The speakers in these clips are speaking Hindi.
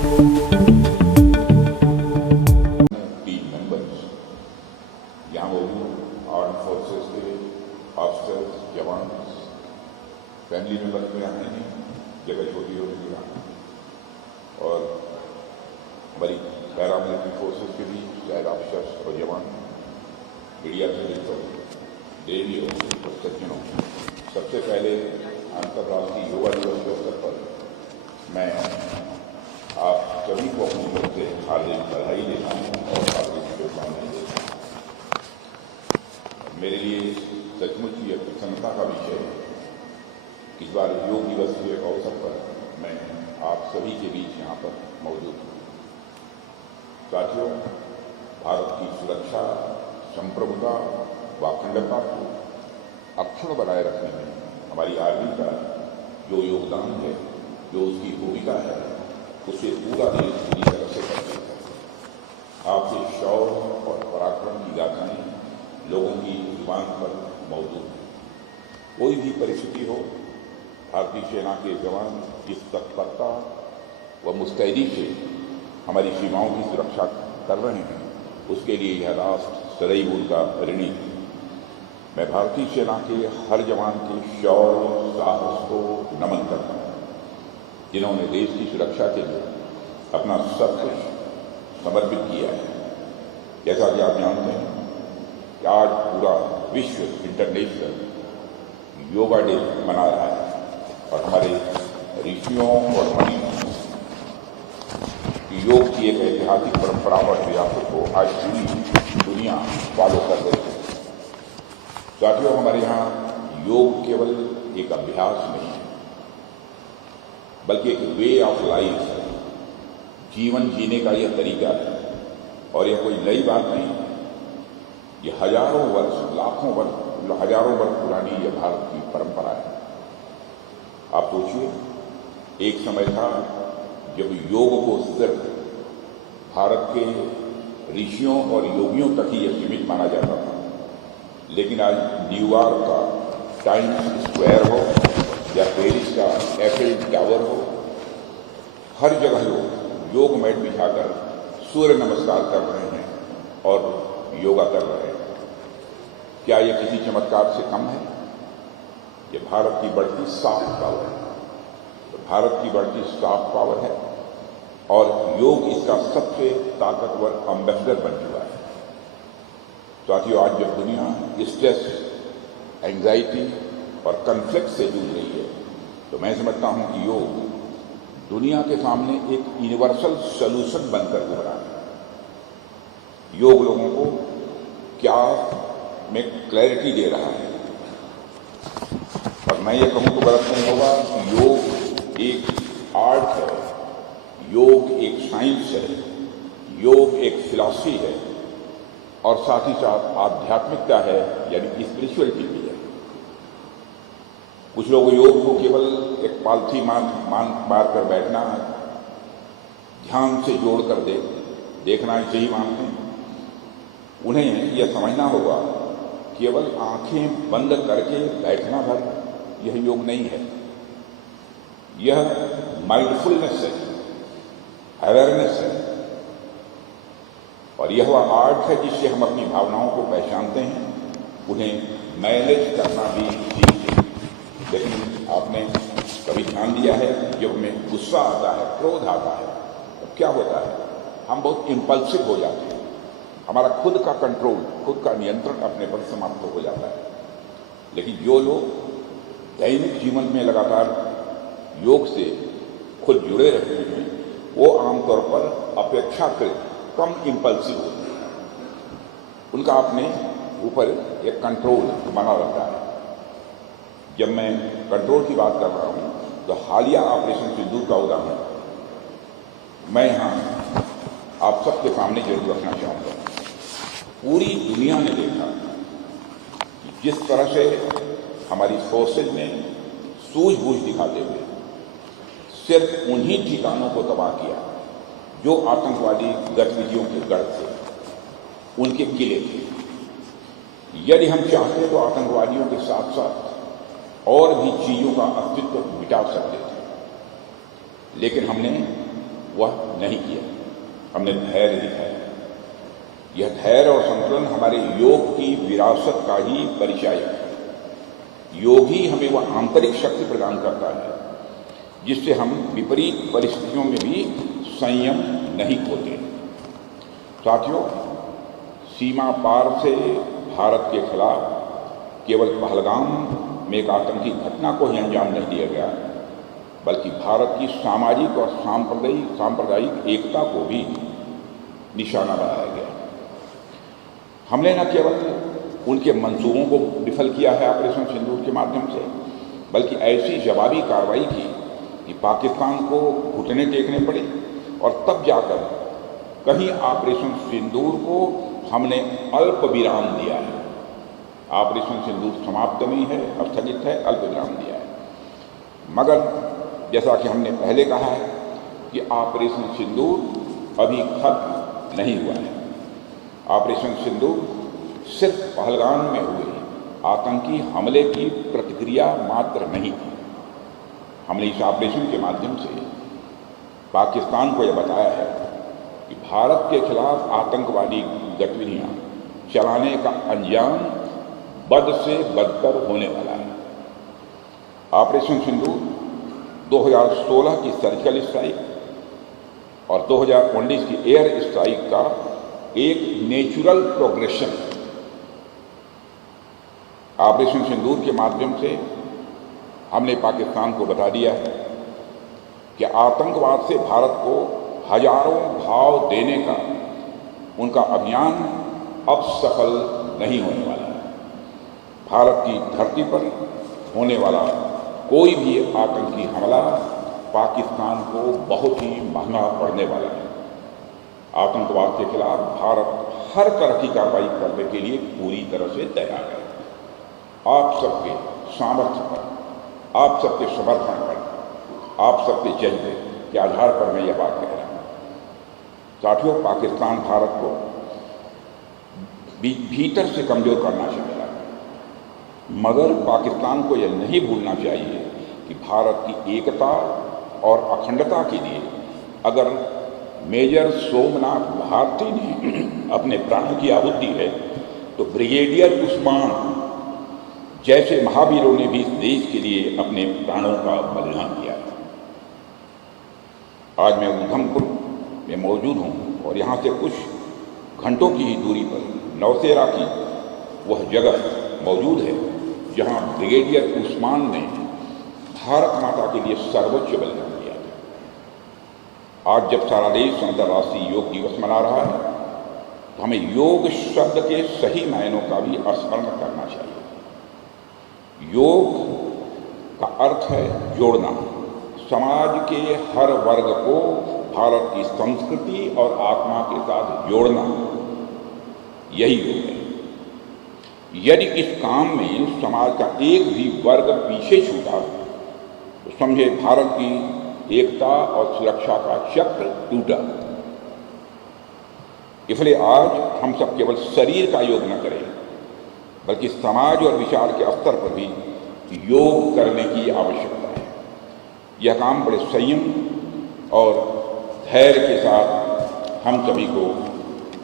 टीम मेंबर्स यहाँ मौजूद आर्म फोर्सेस के ऑफिसर्स, जवान, फैमिली मेंबर्स में आए हैं, जगह छोटी होने की बात, और हमारी पैरामिलिट्री फोर्सेस के भी शायद ऑफिसर्स और जवान, मीडिया के मित्रों, देवियों और सज्जनों, सबसे पहले अंतर्राष्ट्रीय योगा दिवस के अवसर पर मैं आप सभी को अपनी तरफ से हार्दिक बधाई देता हूँ और हार्दिक शुभकामनाएं देता हूँ। मेरे लिए सचमुच यह प्रसन्नता का विषय है कि इस बार योग दिवस के अवसर पर मैं आप सभी के बीच यहाँ पर मौजूद हूँ। साथियों, भारत की सुरक्षा, संप्रभुता व अखंडता को अक्षुण्ण बनाए रखने में हमारी आर्मी का जो योगदान है, जो उसकी भूमिका है, उसे पूरा देश पूरी तरह से करते हैं। आपके शौर्य और पराक्रम की गाथाएं लोगों की जुबान पर मौजूद है। कोई भी परिस्थिति हो, भारतीय सेना के जवान जिस तत्परता व मुस्तैदी से हमारी सीमाओं की सुरक्षा कर रहे हैं, उसके लिए यह राष्ट्र सदैव उनका ऋणी है। मैं भारतीय सेना के हर जवान के शौर्य, साहस को नमन करता हूँ, जिन्होंने देश की सुरक्षा के लिए अपना सब कुछ समर्पित किया है। जैसा कि आप जानते हैं कि आज पूरा विश्व इंटरनेशनल योगा डे मना रहा है और हमारे ऋषियों और मुनियों योग की एक ऐतिहासिक परंपरा और विरासत को आज पूरी दुनिया फॉलो कर रही है। साथियों, हमारे यहाँ योग केवल एक अभ्यास नहीं है, बल्कि एक वे ऑफ लाइफ है। जीवन जीने का यह तरीका है और यह कोई नई बात नहीं है। यह हजारों वर्ष, लाखों वर्ष, हजारों वर्ष पुरानी यह भारत की परंपरा है। आप सोचिए, एक समय था जब योग को सिर्फ भारत के ऋषियों और योगियों तक ही यह सीमित माना जाता था, लेकिन आज न्यूयॉर्क का टाइम्स स्क्वायर हो या पेरिस का एफिल टावर हो, हर जगह लोग योग मैट बिछाकर सूर्य नमस्कार कर रहे हैं और योगा कर रहे हैं। क्या यह किसी चमत्कार से कम है? यह भारत की बढ़ती सॉफ्ट पावर है। भारत की बढ़ती सॉफ्ट पावर है और योग इसका सबसे ताकतवर एम्बेसडर बन चुका है। साथियों, आज जब दुनिया स्ट्रेस, एंजाइटी और कन्फ्लिक्ट से जूझ रही है, तो मैं समझता हूं कि योग दुनिया के सामने एक यूनिवर्सल सॉल्यूशन बनकर उभरा है। योग लोगों को क्या में क्लैरिटी दे रहा है, और मैं ये कहूं तो गलत नहीं होगा कि योग एक आर्ट है, योग एक साइंस है, योग एक फिलॉसफी है और साथ ही साथ आध्यात्मिकता है, यानी स्पिरिचुअलिटी भी है। कुछ लोग योग को केवल एक पालथी मार कर बैठना, ध्यान से जोड़ कर देखना ही मानते हैं। उन्हें यह समझना होगा, केवल आंखें बंद करके बैठना भर यह योग नहीं है। यह माइंडफुलनेस है, अवेयरनेस है, और यह वह आर्ट है जिससे हम अपनी भावनाओं को पहचानते हैं, उन्हें मैनेज करना भी सीखते हैं। लेकिन आपने कभी ध्यान दिया है, जब हमें गुस्सा आता है, क्रोध आता है, तो क्या होता है? हम बहुत इम्पल्सिव हो जाते हैं। हमारा खुद का कंट्रोल, खुद का नियंत्रण अपने पर समाप्त हो जाता है। लेकिन जो लोग दैनिक जीवन में लगातार योग से खुद जुड़े रहते हैं, वो आमतौर पर अपेक्षाकृत कम इम्पल्सिव होते हैं। उनका अपने ऊपर एक कंट्रोल बना रहता है। जब मैं कंट्रोल की बात कर रहा हूं, तो हालिया ऑपरेशन सिंदूर का उदाहरण मैं यहां आप सबके सामने जरूर रखना चाहूंगा। पूरी दुनिया ने देखा कि जिस तरह से हमारी फोर्सेज ने सूझबूझ दिखाते हुए सिर्फ उन्हीं ठिकानों को तबाह किया जो आतंकवादी गतिविधियों के गढ़ थे, उनके किले थे। यदि हम चाहते तो आतंकवादियों के साथ साथ और भी चीजों का अस्तित्व मिटा सकते थे, लेकिन हमने वह नहीं किया। हमने धैर्य दिखाया। यह धैर्य और संतुलन हमारे योग की विरासत का ही परिचायक है। योग ही हमें वह आंतरिक शक्ति प्रदान करता है जिससे हम विपरीत परिस्थितियों में भी संयम नहीं खोते। साथियों, सीमा पार से भारत के खिलाफ केवल पहलगाम में एक आतंकी घटना को ही अंजाम नहीं दिया गया, बल्कि भारत की सामाजिक और सांप्रदायिक एकता को भी निशाना बनाया गया। हमने न केवल उनके मंसूबों को विफल किया है ऑपरेशन सिंदूर के माध्यम से, बल्कि ऐसी जवाबी कार्रवाई की कि पाकिस्तान को घुटने टेकने पड़े और तब जाकर कहीं ऑपरेशन सिंदूर को हमने अल्प विराम दिया है। ऑपरेशन सिंदूर समाप्त नहीं है, स्थगित है, अल्प विराम दिया है। मगर जैसा कि हमने पहले कहा है कि ऑपरेशन सिंदूर अभी खत्म नहीं हुआ है। ऑपरेशन सिंदूर सिर्फ पहलगाम में हुए आतंकी हमले की प्रतिक्रिया मात्र नहीं थी। हमने इस ऑपरेशन के माध्यम से पाकिस्तान को यह बताया है कि भारत के खिलाफ आतंकवादी गतिविधियां चलाने का अंजाम बद से बदतर होने वाला है। ऑपरेशन सिंदूर 2016 की सर्जिकल स्ट्राइक और 2019 की एयर स्ट्राइक का एक नेचुरल प्रोग्रेशन। ऑपरेशन सिंदूर के माध्यम से हमने पाकिस्तान को बता दिया है कि आतंकवाद से भारत को हजारों घाव देने का उनका अभियान अब सफल नहीं होने वाला है। भारत की धरती पर होने वाला कोई भी आतंकी हमला पाकिस्तान को बहुत ही महंगा पड़ने वाला है। आतंकवाद के खिलाफ भारत हर तरह की कार्रवाई करने के लिए पूरी तरह से तैयार है। आप सबके सामर्थ्य पर, आप सबके समर्थन पर, आप सबके जज्बे के आधार पर मैं यह बात कह रहा हूँ। साथियों, पाकिस्तान भारत को भीतर से कमजोर करना चाहेगा, मगर पाकिस्तान को यह नहीं भूलना चाहिए कि भारत की एकता और अखंडता के लिए अगर मेजर सोमनाथ भारती ने अपने प्राण की आहुति दी है, तो ब्रिगेडियर उस्मान जैसे महावीरों ने भी इस देश के लिए अपने प्राणों का बलिदान किया है। आज मैं उधमपुर में मौजूद हूँ और यहाँ से कुछ घंटों की ही दूरी पर नौशेरा की वह जगह मौजूद है जहाँ ब्रिगेडियर उस्मान ने भारत माता के लिए सर्वोच्च बलिदान दिया था। आज जब सारा देश अंतर्राष्ट्रीय योग दिवस मना रहा है, तो हमें योग शब्द के सही मायनों का भी स्मरण करना चाहिए। योग का अर्थ है जोड़ना, समाज के हर वर्ग को भारत की संस्कृति और आत्मा के साथ जोड़ना, यही योग है। यदि इस काम में समाज का एक भी वर्ग पीछे छूटा तो समझे भारत की एकता और सुरक्षा का चक्र टूटा। इसलिए आज हम सब केवल शरीर का योग न करें, बल्कि समाज और विचार के स्तर पर भी योग करने की आवश्यकता है। यह काम बड़े संयम और धैर्य के साथ हम सभी को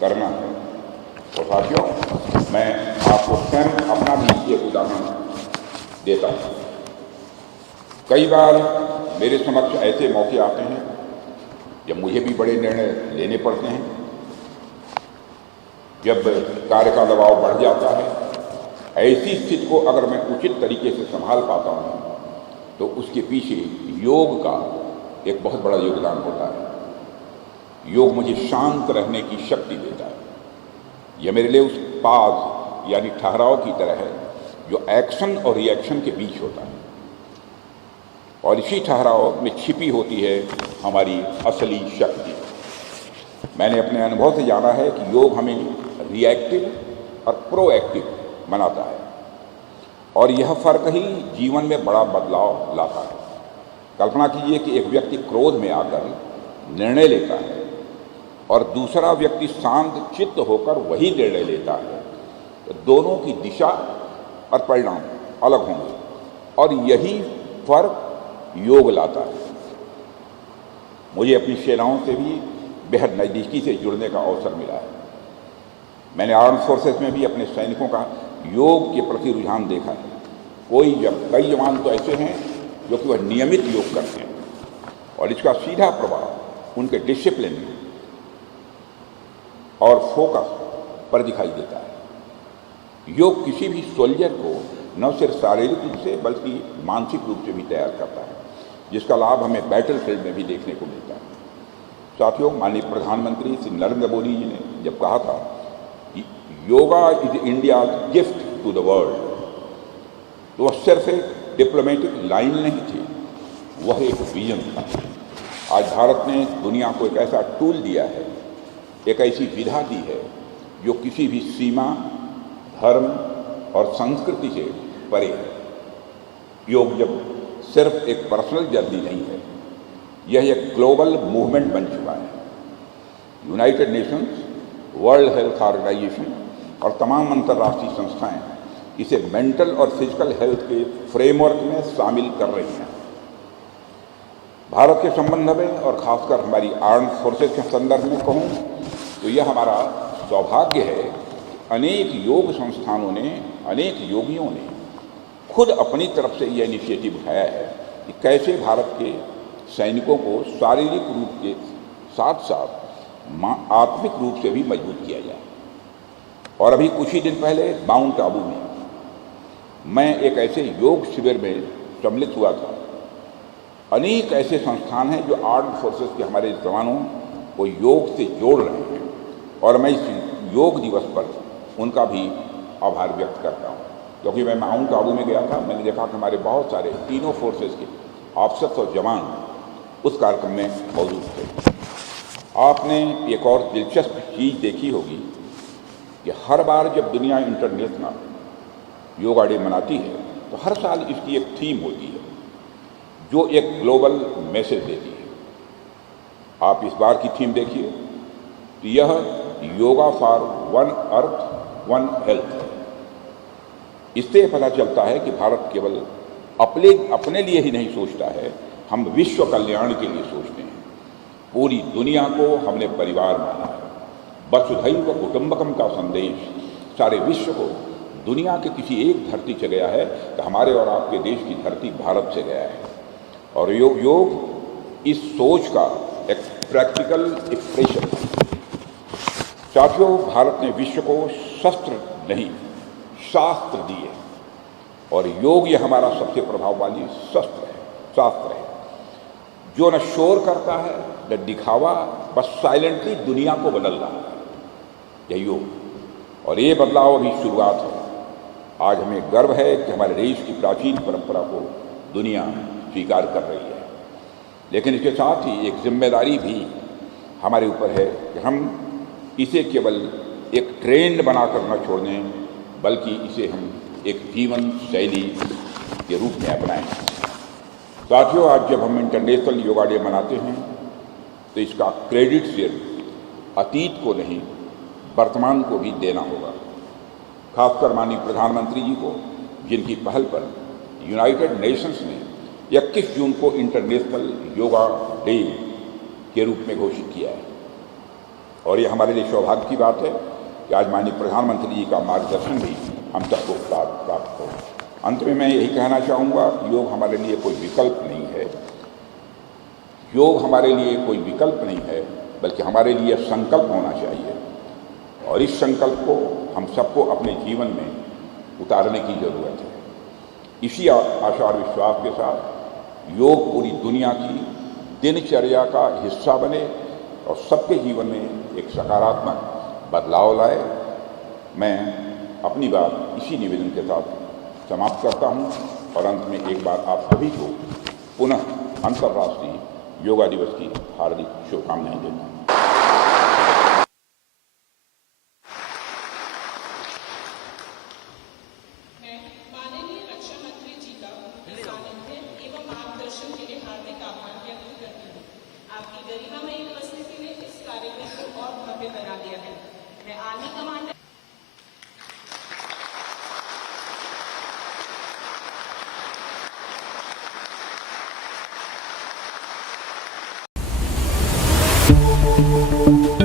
करना है। तो साथियों, मैं आपको स्वयं अपना भी एक उदाहरण देता हूँ। कई बार मेरे समक्ष ऐसे मौके आते हैं जब मुझे भी बड़े निर्णय लेने पड़ते हैं, जब कार्य का दबाव बढ़ जाता है। ऐसी स्थिति को अगर मैं उचित तरीके से संभाल पाता हूँ तो उसके पीछे योग का एक बहुत बड़ा योगदान होता है। योग मुझे शांत रहने की शक्ति देता है। यह मेरे लिए उस पाज यानी ठहराव की तरह है जो एक्शन और रिएक्शन के बीच होता है, और इसी ठहराव में छिपी होती है हमारी असली शक्ति। मैंने अपने अनुभव से जाना है कि योग हमें रिएक्टिव और प्रोएक्टिव बनाता है, और यह फर्क ही जीवन में बड़ा बदलाव लाता है। कल्पना कीजिए कि एक व्यक्ति क्रोध में आकर निर्णय लेता है और दूसरा व्यक्ति शांत चित्त होकर वही निर्णय लेता है, तो दोनों की दिशा और परिणाम अलग होंगे, और यही फर्क योग लाता है। मुझे अपनी सेनाओं से भी बेहद नज़दीकी से जुड़ने का अवसर मिला है। मैंने आर्म्ड फोर्सेस में भी अपने सैनिकों का योग के प्रति रुझान देखा है। कई जवान तो ऐसे हैं जो कि वह नियमित योग करते हैं और इसका सीधा प्रभाव उनके डिसिप्लिन और फोकस पर दिखाई देता है। योग किसी भी सोल्जर को न सिर्फ शारीरिक रूप से बल्कि मानसिक रूप से भी तैयार करता है, जिसका लाभ हमें बैटल फील्ड में भी देखने को मिलता है। साथियों, माननीय प्रधानमंत्री श्री नरेंद्र मोदी जी ने जब कहा था कि yoga is India gift to the world, तो वह सिर्फ एक डिप्लोमेटिक लाइन नहीं थी, वह एक विजन था। आज भारत ने दुनिया को एक ऐसा टूल दिया है, एक ऐसी विधा दी है जो किसी भी सीमा, धर्म और संस्कृति से परे है। योग जब सिर्फ एक पर्सनल जर्नी नहीं है, यह एक ग्लोबल मूवमेंट बन चुका है। United Nations, World Health Organization और तमाम अंतर्राष्ट्रीय संस्थाएं इसे मेंटल और फिजिकल हेल्थ के फ्रेमवर्क में शामिल कर रही हैं। भारत के संबंध में और खासकर हमारी आर्म्ड फोर्सेस के संदर्भ में कहूँ तो यह हमारा सौभाग्य है कि अनेक योग संस्थानों ने, अनेक योगियों ने खुद अपनी तरफ से यह इनिशिएटिव उठाया है कि कैसे भारत के सैनिकों को शारीरिक रूप के साथ साथ आत्मिक रूप से भी मजबूत किया जाए। और अभी कुछ ही दिन पहले माउंट आबू में मैं एक ऐसे योग शिविर में सम्मिलित हुआ था। अनेक ऐसे संस्थान हैं जो आर्म्ड फोर्सेस के हमारे जवानों को योग से जोड़ रहे हैं और मैं इस योग दिवस पर उनका भी आभार व्यक्त करता हूँ, क्योंकि मैं माउंट आबू में गया था। मैंने देखा कि हमारे बहुत सारे तीनों फोर्सेस के ऑफिसर्स और जवान उस कार्यक्रम में मौजूद थे। आपने एक और दिलचस्प चीज़ देखी होगी कि हर बार जब दुनिया इंटरनेशनल योगा डे मनाती है तो हर साल इसकी एक थीम होती है जो एक ग्लोबल मैसेज देती है। आप इस बार की थीम देखिए तो यह yoga for one earth one health है। इससे पता चलता है कि भारत केवल अपने लिए ही नहीं सोचता है, हम विश्व कल्याण के लिए सोचते हैं। पूरी दुनिया को हमने परिवार माना है। वसुधैव कुटुंबकम का संदेश सारे विश्व को दुनिया के किसी एक धरती से गया है तो हमारे और आपके देश की धरती भारत से गया है। और योग इस सोच का एक प्रैक्टिकल एक्सप्रेशन है। साथियों, भारत ने विश्व को शस्त्र नहीं शास्त्र दिए और योग ये हमारा सबसे प्रभावशाली शास्त्र है जो न शोर करता है न दिखावा, बस साइलेंटली दुनिया को बदल रहा है। यह योग और ये बदलाव अभी शुरुआत है। आज हमें गर्व है कि हमारे देश की प्राचीन परंपरा को दुनिया स्वीकार कर रही है, लेकिन इसके साथ ही एक जिम्मेदारी भी हमारे ऊपर है कि हम इसे केवल एक ट्रेंड बनाकर न छोड़ दें, बल्कि इसे हम एक जीवन शैली के रूप में अपनाएं। साथियों, आज जब हम इंटरनेशनल योगा डे मनाते हैं तो इसका क्रेडिट सिर्फ अतीत को नहीं वर्तमान को भी देना होगा। खासकर माननीय प्रधानमंत्री जी को, जिनकी पहल पर यूनाइटेड नेशंस ने 21 जून को इंटरनेशनल योगा डे के रूप में घोषित किया है। और ये हमारे लिए सौभाग्य की बात है कि आज माननीय प्रधानमंत्री जी का मार्गदर्शन भी हम सबको प्राप्त हो। अंत में मैं यही कहना चाहूँगा कि योग हमारे लिए कोई विकल्प नहीं है। योग हमारे लिए कोई विकल्प नहीं है, बल्कि हमारे लिए संकल्प होना चाहिए और इस संकल्प को हम सबको अपने जीवन में उतारने की ज़रूरत है। इसी आशा और विश्वास के साथ योग पूरी दुनिया की दिनचर्या का हिस्सा बने और सबके जीवन में एक सकारात्मक बदलाव लाए। मैं अपनी बात इसी निवेदन के साथ समाप्त करता हूं और अंत में एक बार आप सभी को पुनः अंतर्राष्ट्रीय योगा दिवस की हार्दिक शुभकामनाएं देता हूं। है।